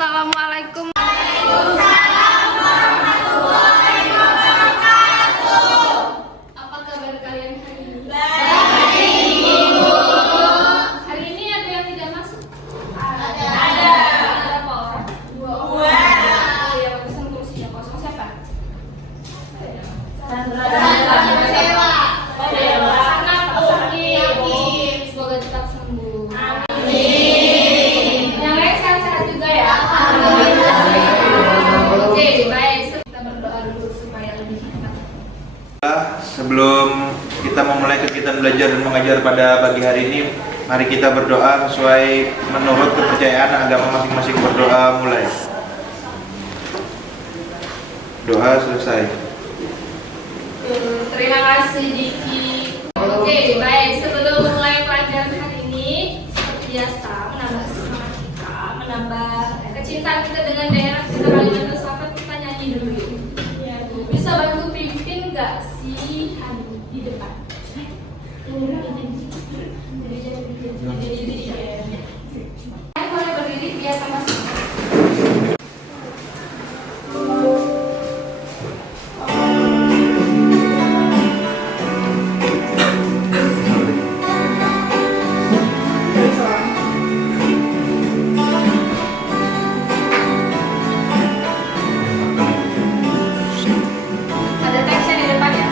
Assalamualaikum. Apa kabar kalian hari ini? Baik. Hari ini ada yang tidak masuk? Ada. Berapa orang? 2 orang. Oh iya, bagusan kursinya kosong. Siapa? Sandra. Semoga cepat sembuh. Amin. Yang lain sehat-sehat juga ya. Amin. Oke, baik. Kita berdoa dulu supaya lebih hemat. Sebelum kita memulai kegiatan belajar dan mengajar pada pagi hari ini, mari kita berdoa sesuai menurut kepercayaan agama masing-masing. Berdoa mulai. Doa selesai. Terima kasih Diki. Oke, baik. Sebelum mulai pelajaran hari ini, seperti biasa, menambah semangat kita, menambah kecintaan kita dengan daerah kita Kalimantan Selatan, kita nyanyi dulu. Bisa bantu pimpin nggak sih di depan? Saya boleh berdiri biar sama-sama. Ada teksnya di depan ya.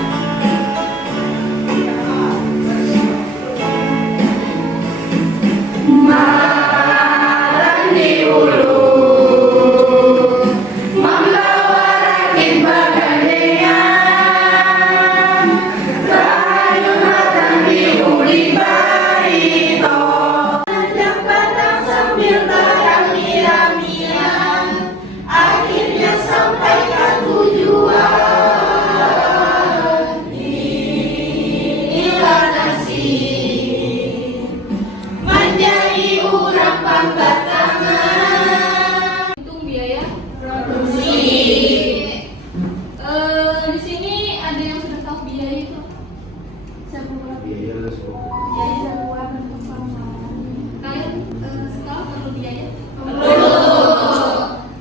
Malam di hulu membawa rakit bagandean, rayu matang di uli barito, ajak padang sambil barang-miram-miram, akhirnya sampai ke tujuan. Inilah nasib menjadi urang pambatangan. Hitung biaya produksi. Di sini ada yang sudah tahu biaya itu? Sebuah biaya sebuah kalian sekolah perlu biaya? Perlu.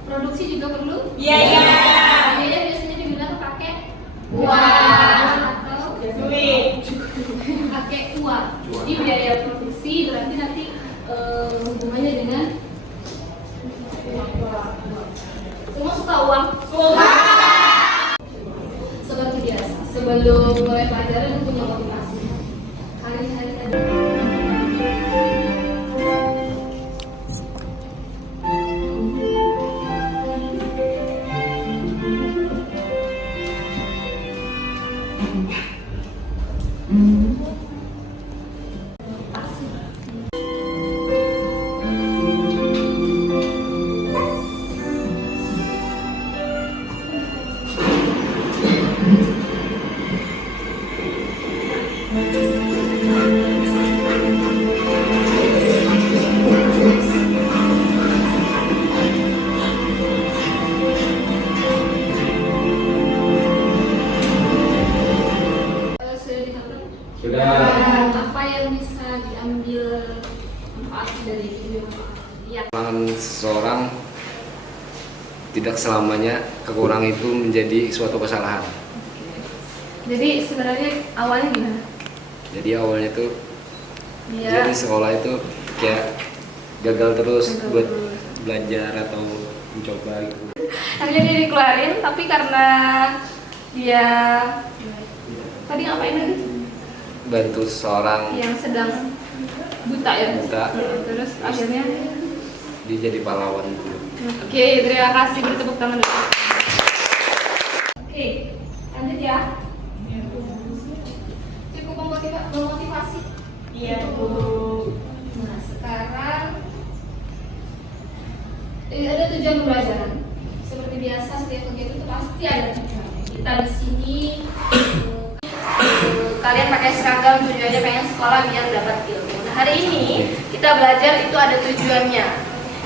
Produksi juga perlu? Biaya. Biaya biasanya digunakan pakai uang atau Duit. pakai uang. Jadi biaya produksi berarti nanti hubungannya dengan semua suka uang. Seperti biasa, sebelum mulai pelajaran punya motivasi. Hari-hari tadi. Sudah dihafal? Sudah. Apa yang bisa diambil manfaat dari video ya? Kekurangan seseorang tidak selamanya kekurangan itu menjadi suatu kesalahan. Jadi sebenarnya awalnya gimana? Jadi awalnya itu Dia jadi sekolah itu kayak gagal terus Gagal buat terus. belajar atau mencoba gitu. akhirnya dia dikeluarin, tapi karena dia tadi ngapain lagi? Bantu seseorang Yang sedang buta ya? Buta. Terus akhirnya dia jadi pahlawan gitu. oke, terima kasih, beri tepuk tangan dulu. Oke, lanjut ya. Cukup memotivasi. Iya, Bu. Nah, sekarang ada tujuan pembelajaran. Seperti biasa, setiap kegiatan itu pasti ada tujuan. Kita di sini kalian pakai seragam, tujuannya pengen sekolah biar dapat ilmu. Nah, hari ini kita belajar itu ada tujuannya.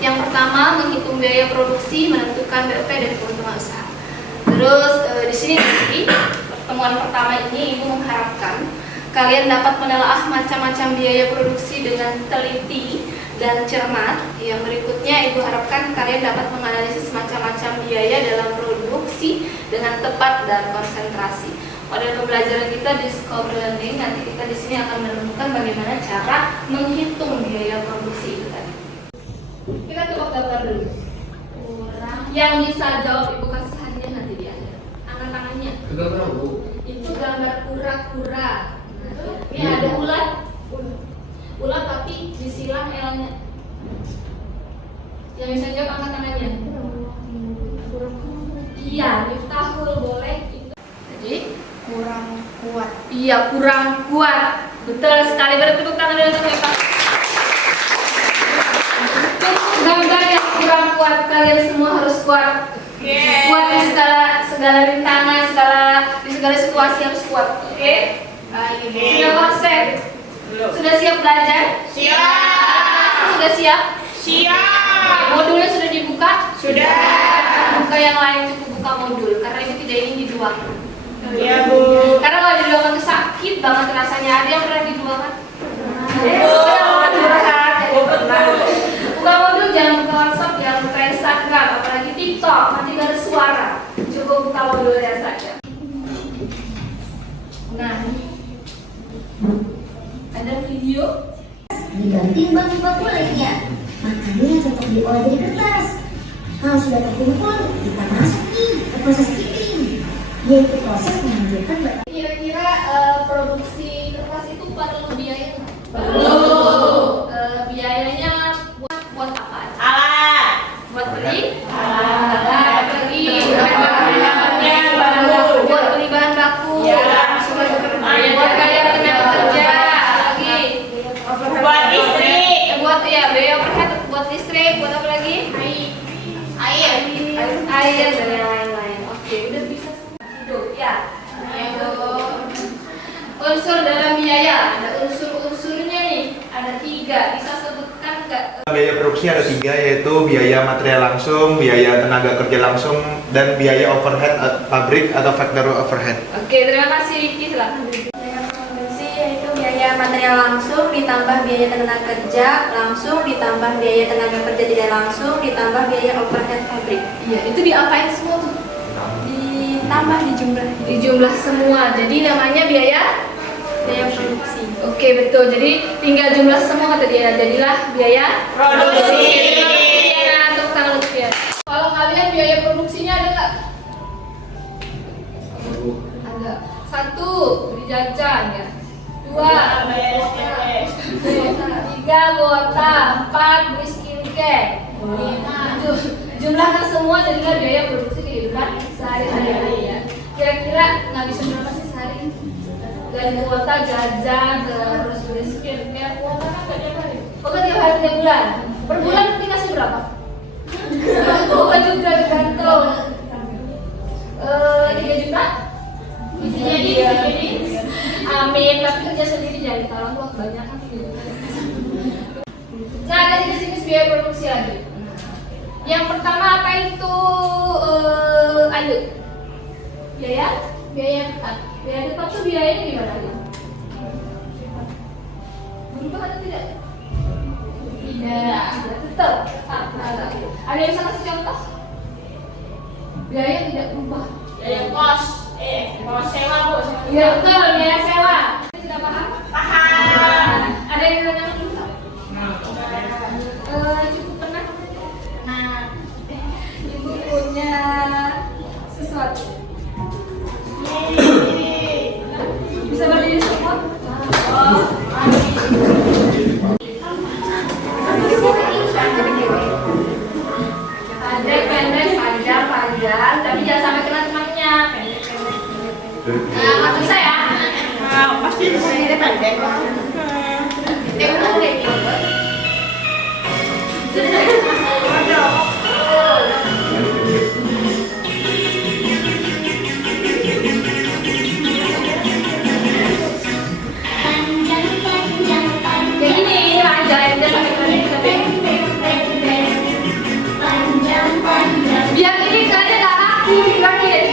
Yang pertama, menghitung biaya produksi, menentukan BEP dan keuntungan usaha. Terus di sini nanti pertemuan pertama ini Ibu mengharapkan kalian dapat menelaah macam-macam biaya produksi dengan teliti dan cermat. Yang berikutnya, Ibu harapkan kalian dapat menganalisis macam-macam biaya dalam produksi dengan tepat dan konsentrasi. Model pembelajaran kita di Scope Learning, nanti kita di sini akan menemukan bagaimana cara menghitung biaya produksi itu tadi. Kita coba gambar dulu. Yang bisa jawab Ibu kasih hadiah nanti di akhir. Angkat tangannya. Itu gambar kura-kura. Ini ada ulat. Ulat tapi disilang L-nya. Yang bisa jawab angkat tangannya. Iya, Miftahul boleh. Jadi Kurang kuat. iya, kurang kuat. Betul sekali. Beri tepuk tangan dulu untuk Miftah. Gambar yang kurang kuat, kalian semua harus kuat. Kuat di segala rintangan, di segala situasi harus kuat. Oke? Sudah konsep? Sudah siap belajar? Siap. Sudah siap? Siap. Modulnya sudah dibuka? Sudah. Buka yang lain, cukup buka modul karena Ibu tidak ingin diduakan. Iya, Bu. Karena kalau diduakan itu sakit banget rasanya. Ada yang pernah diduakan? Buka modul, jangan buka WhatsApp, jangan buka Instagram, apalagi TikTok, nanti gak ada suara. Cukup buka modulnya saja. Nah, ada video. Dibanting bangku-bangku lainnya. Makanya cocok diolah jadi kertas. Kalau sudah terkumpul, kita masuk nih ke proses printing, yaitu proses menghancurkan bahan. Kira-kira produksi kertas itu perlu biaya nggak? Perlu. Biayanya buat apa? Alat. Buat beli? Alat. Apa lagi? Buat beli bahan baku. Buat kalian tenaga kerja. Apa lagi? Buat listrik. Buat ya biaya overhead, buat listrik, buat apa lagi? Air dan yang lain-lain. Oke, udah bisa hidup ya. Unsur dalam biaya, ada unsur-unsurnya nih, ada 3. Bisa sebutkan nggak? Biaya produksi ada 3, yaitu biaya material langsung, biaya tenaga kerja langsung, dan biaya overhead pabrik atau factory overhead. Oke, terima kasih Riki, silakan. Biaya produksi yaitu biaya material langsung ditambah biaya tenaga kerja langsung ditambah biaya tenaga kerja tidak langsung ditambah biaya overhead pabrik. Iya, itu diapain semua tuh? Ditambah di jumlah Di jumlah semua, jadi namanya biaya produksi. Oke, betul. Jadi tinggal jumlah semua kata dia. Jadilah biaya Produksi. Nah, tepuk tangan untuk dia. Kalau kalian biaya produksinya ada nggak? Ada. 1, beli jajan ya. 2, 3 kuota. 4, beli skincare. Jumlahkan semua jadilah biaya produksi kehidupan sehari-hari ya. Kira-kira ngabisin berapa sih sehari? Dari kuota jajan terus beli skincare, kuota kan nggak tiap hari. Oh, tiap hari tiap bulan. Per bulan dikasih berapa? Kuota juga tergantung. 3 juta? Bisa jadi. Amin. Tapi kerja sendiri jangan ditaruh uang banyak kan 3 juta. Nah, ada jenis biaya produksi lagi. Yang pertama apa itu? Ayo. Biaya depan. Biaya depan tuh biayanya gimana ya? Berubah atau tidak? Tidak. Tetap. Ada yang bisa kasih contoh? Biaya tidak berubah. Biaya kos. Kos sewa, Bu. Iya betul, biaya sewa. Sudah paham? Paham. Ada yang bisa nanya dulu? Cukup pernah? Ibu punya sesuatu. Bisa berdiri semua? Pendek, panjang, tapi jangan sampai kena temannya. Pendek. Maksud saya? Pasti ini pendek. Kayak gini, panjang, jangan sampai kena. Biar ini kalian nggak kaku, dibilangin.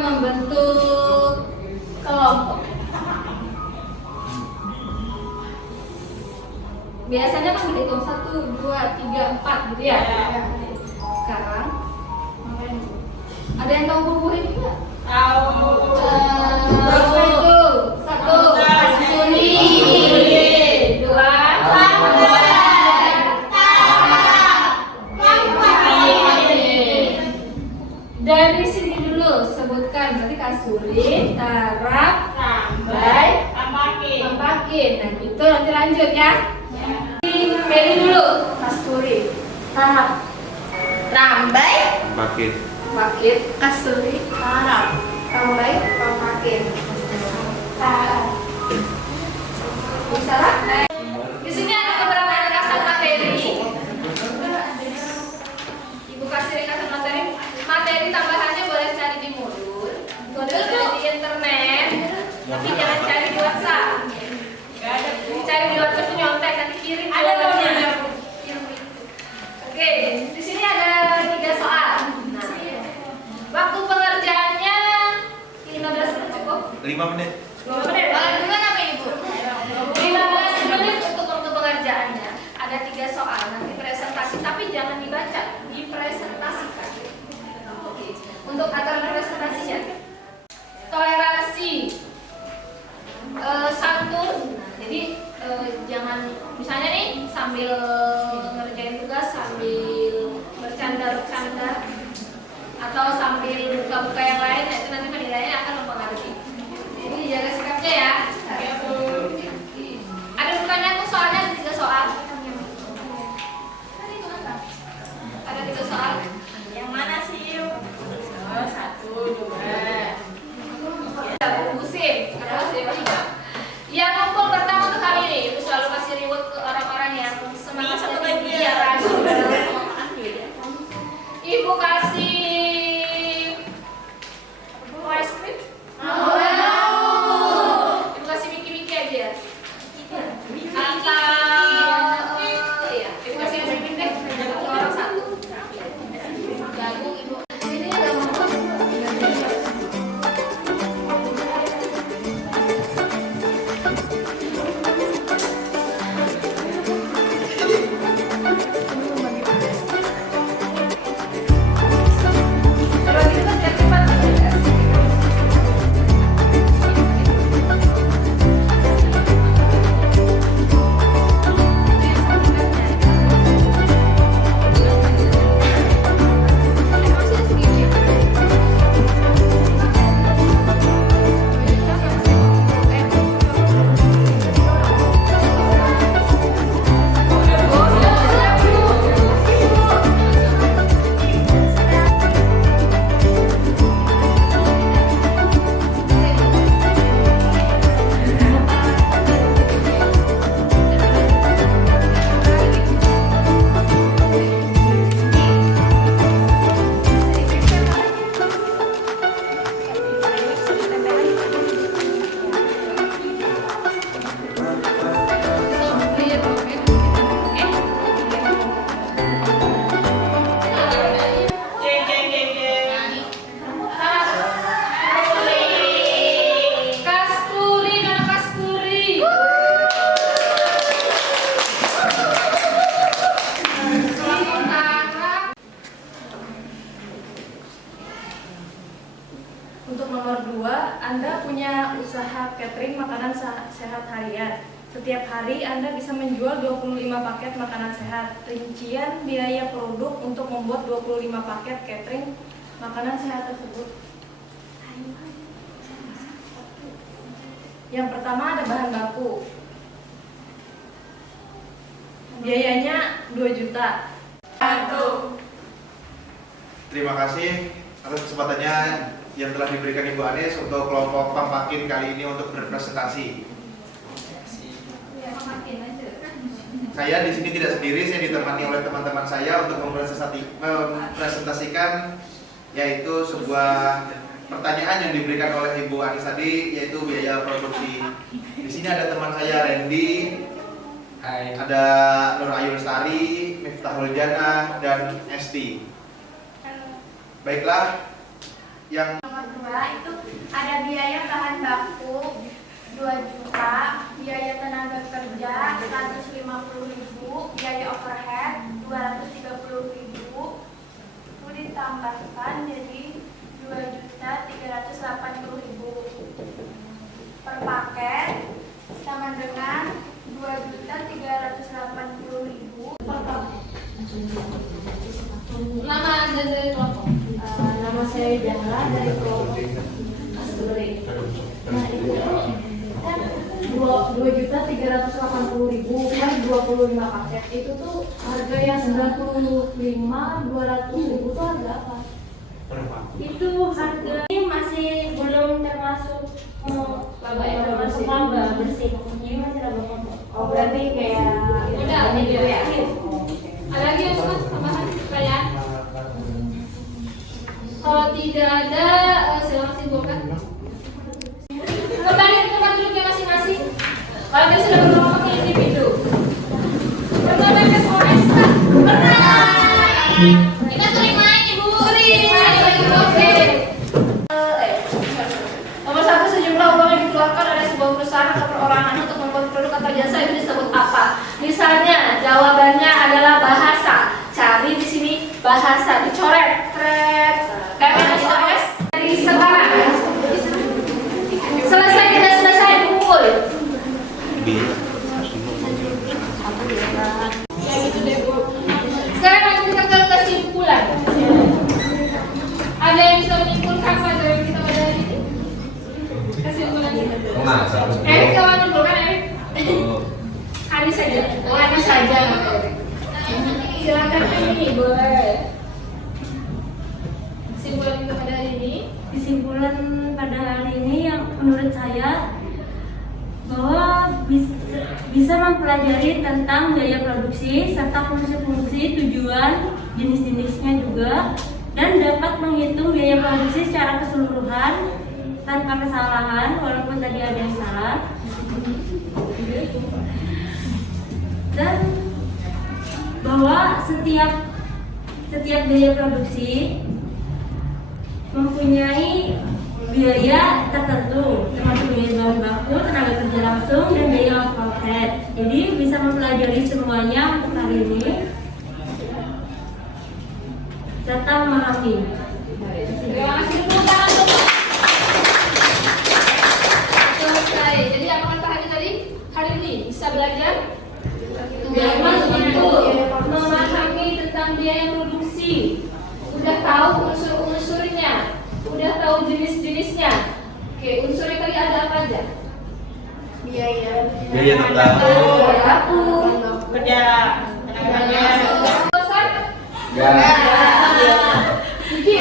membentuk kelompok. Biasanya kan dihitung 1, 2, 3, 4 gitu ya. Sekarang ada yang tahu buku ini nggak? Tahu. Apa itu? 1. Kasuri. 2. Dari sini dulu sebutkan, berarti kasuri, tarap, rambai, tampakin. Nah gitu, nanti lanjut ya. Pilih dulu. Kasturi, tarap, Rambai. Makin. tampakin, kasturi, tarap, rambai, tampakin. Bisa lah. Di sini ada beberapa ringkasan materi. Ibu kasih ringkasan materi. Materi tambahannya boleh cari di modul, boleh cari di internet, tapi jangan cari di WhatsApp. Cari di WhatsApp itu nyontek, nanti kirim. Oke, di sini ada 3 soal. Nah, waktu pengerjaannya 15 menit cukup. 5 menit. 5 menit. Gimana apa Ibu? 15 menit untuk waktu pengerjaannya. Ada 3 soal, nanti presentasi, tapi jangan dibaca, dipresentasikan. Oke. Untuk acara presentasinya, toleransi, santun. Jadi jangan, misalnya nih sambil ngerjain tugas sambil bercanda atau sambil buka-buka yang lain, itu nanti penilaiannya akan mempengaruhi. Jadi dijaga sikapnya ya. Ada pertanyaan tuh soalnya ada 3 soal. Ada 3 soal. Yang mana sih, Yuk? 1, 2. Musim, yang ngumpul pertama untuk hari ini, Ibu selalu kasih reward ke orang-orang yang semangat tinggi ya, Ibu kasih ice cream. Ibu kasih Miki aja ya. Atau iya, Ibu kasih ice cream deh. Satu orang 1. Jagung Ibu. Ini ada Anda punya usaha catering makanan sehat harian. Setiap hari Anda bisa menjual 25 paket makanan sehat. Rincian biaya produk untuk membuat 25 paket catering makanan sehat tersebut. Yang pertama ada bahan baku. Biayanya 2 juta. Terima kasih atas kesempatannya yang telah diberikan Ibu Anis untuk kelompok Tampakin kali ini untuk berpresentasi. Saya di sini tidak sendiri, saya ditemani oleh teman-teman saya untuk mempresentasikan yaitu sebuah pertanyaan yang diberikan oleh Ibu Anis tadi, yaitu biaya produksi. Di sini ada teman saya Randy, Hai. ada Nur Ayu Lestari, Miftahul Jannah, dan Esti. Baiklah, yang itu ada biaya bahan baku 2 juta, biaya tenaga kerja 150.000, biaya overhead 230.000, itu ditambahkan jadi 2.380.000 per paket, sama dengan 2.380.000 per paket. Nama Anda dari kelompok? Nama saya Dahla dari kelompok Asberi. Nah itu kan 2.380.000 kan 25 paket, itu tuh harga yang 95.200.000 tuh harga apa? Itu harga ini masih belum termasuk laba bersih, jadi masih laba kotor. Oh berarti kayak Udah, ini gitu juga ya. ya? Ada lagi yang suka tambahan pertanyaan? Kalau tidak ada, silakan simpulkan. Kembali ke tempat duduknya masing-masing. Kalau kita sudah berkelompok individu. Kembali ke sekolah ekstra. Pernah. Kita sering main, Ibu. Sering. Oke. Nomor 1, sejumlah uang yang dikeluarkan oleh sebuah perusahaan atau perorangan untuk membuat produk atau jasa itu disebut apa? Misalnya, jawabannya adalah bahasa. Cari di sini bahasa, dicoret, kret. Kayak SOS dari sekarang. Selesai tidak selesai kumpul. Ya gitu deh Bu. Sekarang lanjut ke kesimpulan. Ada yang bisa menyimpulkan apa dari kita pada hari ini? Kesimpulan kita. Erik kawan dulu kan Erik? Hari saja. Hari saja. Silakan ini boleh. Kesimpulan kita pada hari ini. Kesimpulan pada hari ini yang menurut saya bahwa bisa mempelajari tentang biaya produksi serta fungsi-fungsi, tujuan, jenis-jenisnya juga, dan dapat menghitung biaya produksi secara keseluruhan tanpa kesalahan walaupun tadi ada yang salah. Dan bahwa setiap biaya produksi mempunyai biaya tertentu, termasuk biaya bahan baku, tenaga kerja langsung, dan biaya overhead. Jadi bisa mempelajari semuanya untuk hari ini serta memahami. Terima kasih dulu tangan semua. Selesai. Jadi apa kata hari tadi? Hari ini bisa belajar memahami tentang biaya produksi. Udah tahu unsur-unsurnya, udah tahu jenis-jenisnya. Oke, unsurnya tadi ada apa aja? Biaya tentang Baku, kerja bosan, Ya. Iki,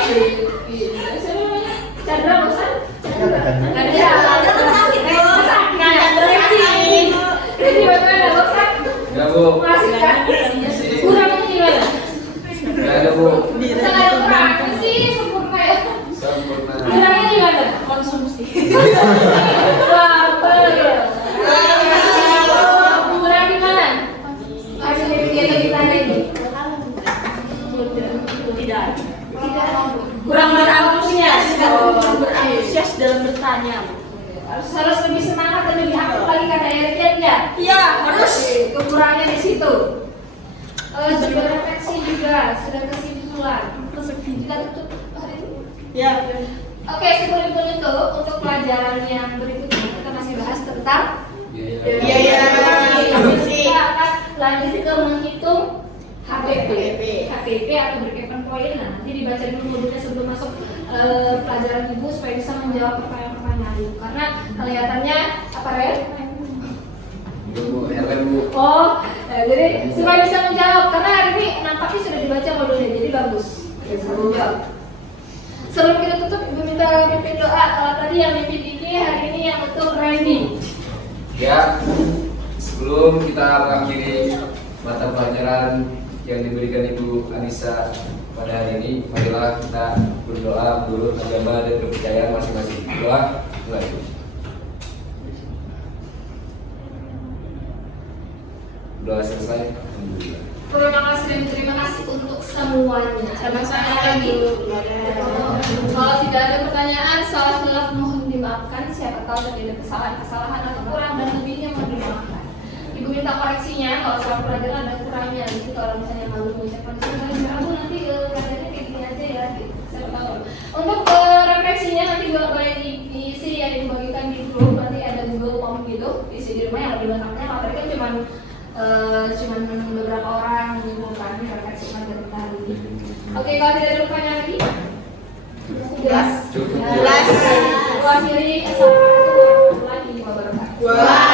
siapa namanya? Chandra bosan? Ada. Ini bagaimana bosan? Ya Bu. Mengasihkan? Kurangnya gimana? Ya ada Bu. Sangat kurang sih, sempurna ya. Sempurna. Kurangnya gimana? Konsumsi. Lapar ya. Kurang gimana? Hasil dari kegiatan kita hari ini? Tidak. Kurang berantusias. berantusias dalam bertanya. Harus lebih semangat dan lebih aktif lagi kata Erika ya. Iya, harus. Kekurangannya di situ. Sudah refleksi juga, sudah kesimpulan. Kita tutup hari ini. Ya. Oke, sebelum itu untuk pelajaran yang berikutnya kita masih bahas tentang Biaya produksi. Kita akan lanjut ke menghitung HPP atau break-even point. Nah, nanti dibaca dulu modulnya sebelum masuk pelajaran ibu supaya bisa menjawab pertanyaan-pertanyaan ibu. Karena kelihatannya apa Ren? Bu, RW Bu. Oh, jadi supaya bisa menjawab karena hari ini nampaknya sudah dibaca modulnya, jadi bagus. Bisa menjawab. Sebelum kita tutup, ibu minta mimpin doa. Kalau tadi yang mimpin ini hari ini yang untuk Randy. Ya, sebelum kita mengakhiri mata pelajaran yang diberikan Ibu Anissa pada hari ini, marilah kita berdoa menurut agama dan kepercayaan masing-masing. Doa mulai. Doa selesai. Alhamdulillah. Terima kasih dan terima kasih untuk semuanya. Sama-sama lagi. Bu. Kalau tidak ada pertanyaan, salah dimaafkan, siapa tahu terjadi kesalahan atau kurang dan lebihnya mau dimaafkan. Ibu minta koreksinya kalau soal pelajaran ada kurangnya gitu. Kalau misalnya malu mengucapkan aku nanti pelajarannya kayak gini aja ya gitu. Siapa tahu. Untuk refleksinya nanti boleh diisi yang dibagikan di grup, nanti ada Google Form gitu, isi di rumah yang lebih lengkapnya. Kalau tadi kan cuman beberapa orang mengumpulkan refleksi materi hari ini. Oke, kalau tidak ada pertanyaan lagi, Cukup. jelas. Akhiri. Assalamualaikum warahmatullahi wabarakatuh.